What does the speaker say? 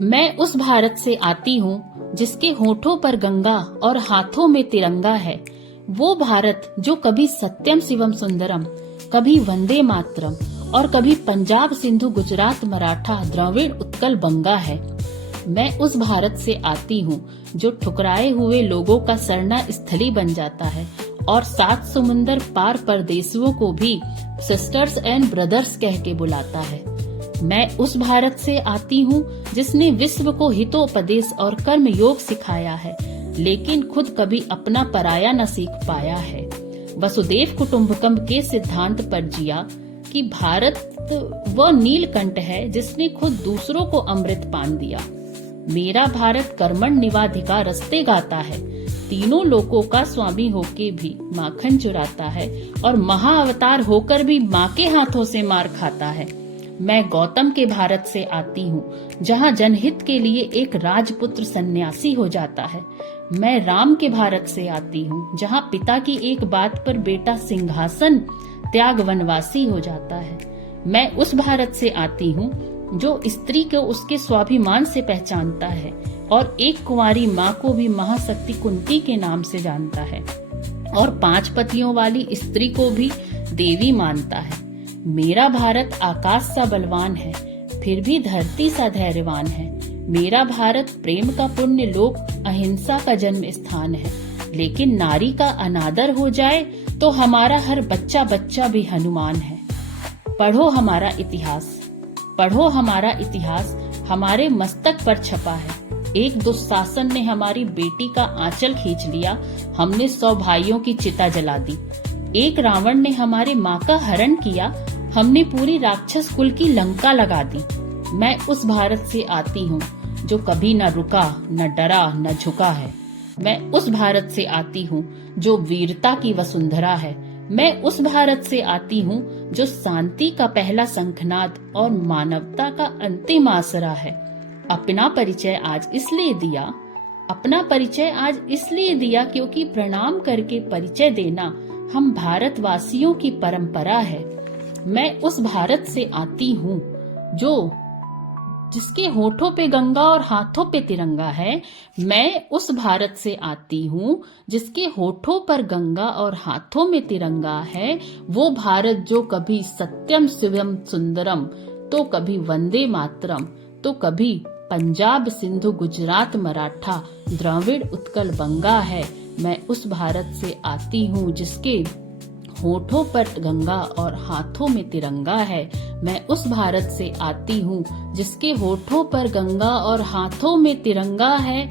मैं उस भारत से आती हूँ जिसके होठों पर गंगा और हाथों में तिरंगा है। वो भारत जो कभी सत्यम शिवम सुंदरम, कभी वंदे मातरम और कभी पंजाब सिंधु गुजरात मराठा द्रविड़ उत्कल बंगा है। मैं उस भारत से आती हूँ जो ठुकराए हुए लोगों का शरणा स्थली बन जाता है और 7 समुंदर पार परदेशियों को भी सिस्टर्स एंड ब्रदर्स कह के बुलाता है। मैं उस भारत से आती हूँ जिसने विश्व को हितोपदेश और कर्म योग सिखाया है, लेकिन खुद कभी अपना पराया न सीख पाया है। वसुदेव कुटुंबकम के सिद्धांत पर जिया कि भारत वह नीलकंठ है जिसने खुद दूसरों को अमृत पान दिया। मेरा भारत कर्मण निवाधिका रस्ते गाता है, तीनों लोकों का स्वामी होके भी माखन चुराता है और महाअवतार होकर भी माँ के हाथों से मार खाता है। मैं गौतम के भारत से आती हूँ जहाँ जनहित के लिए एक राजपुत्र सन्यासी हो जाता है। मैं राम के भारत से आती हूँ जहाँ पिता की एक बात पर बेटा सिंहासन त्याग वनवासी हो जाता है। मैं उस भारत से आती हूँ जो स्त्री को उसके स्वाभिमान से पहचानता है और एक कुंवारी माँ को भी महाशक्ति कुंती के नाम से जानता है और 5 पतियों वाली स्त्री को भी देवी मानता है। मेरा भारत आकाश सा बलवान है, फिर भी धरती सा धैर्यवान है। मेरा भारत प्रेम का पुण्य लोक, अहिंसा का जन्म स्थान है। लेकिन नारी का अनादर हो जाए तो हमारा हर बच्चा बच्चा भी हनुमान है। पढ़ो हमारा इतिहास, पढ़ो हमारा इतिहास, हमारे मस्तक पर छपा है। एक दुशासन ने हमारी बेटी का आंचल खींच लिया, हमने 100 भाइयों की चिता जला दी। एक रावण ने हमारी माँ का हरण किया, हमने पूरी राक्षस कुल की लंका लगा दी। मैं उस भारत से आती हूँ जो कभी न रुका, न डरा, न झुका है। मैं उस भारत से आती हूँ जो वीरता की वसुंधरा है। मैं उस भारत से आती हूँ जो शांति का पहला शंखनाद और मानवता का अंतिम आसरा है। अपना परिचय आज इसलिए दिया क्योंकि प्रणाम करके परिचय देना हम भारतवासियों की परंपरा है। मैं उस भारत से आती हूँ जिसके होठों पे गंगा और हाथों पे तिरंगा है। मैं उस भारत से आती हूँ जिसके होठों पर गंगा और हाथों में तिरंगा है। वो भारत जो कभी सत्यम शिवम सुंदरम, तो कभी वंदे मातरम, तो कभी पंजाब सिंधु गुजरात मराठा द्रविड़ उत्कल बंगा है। मैं उस भारत से आती हूँ जिसके होठों पर गंगा और हाथों में तिरंगा है। मैं उस भारत से आती हूँ जिसके होठों पर गंगा और हाथों में तिरंगा है।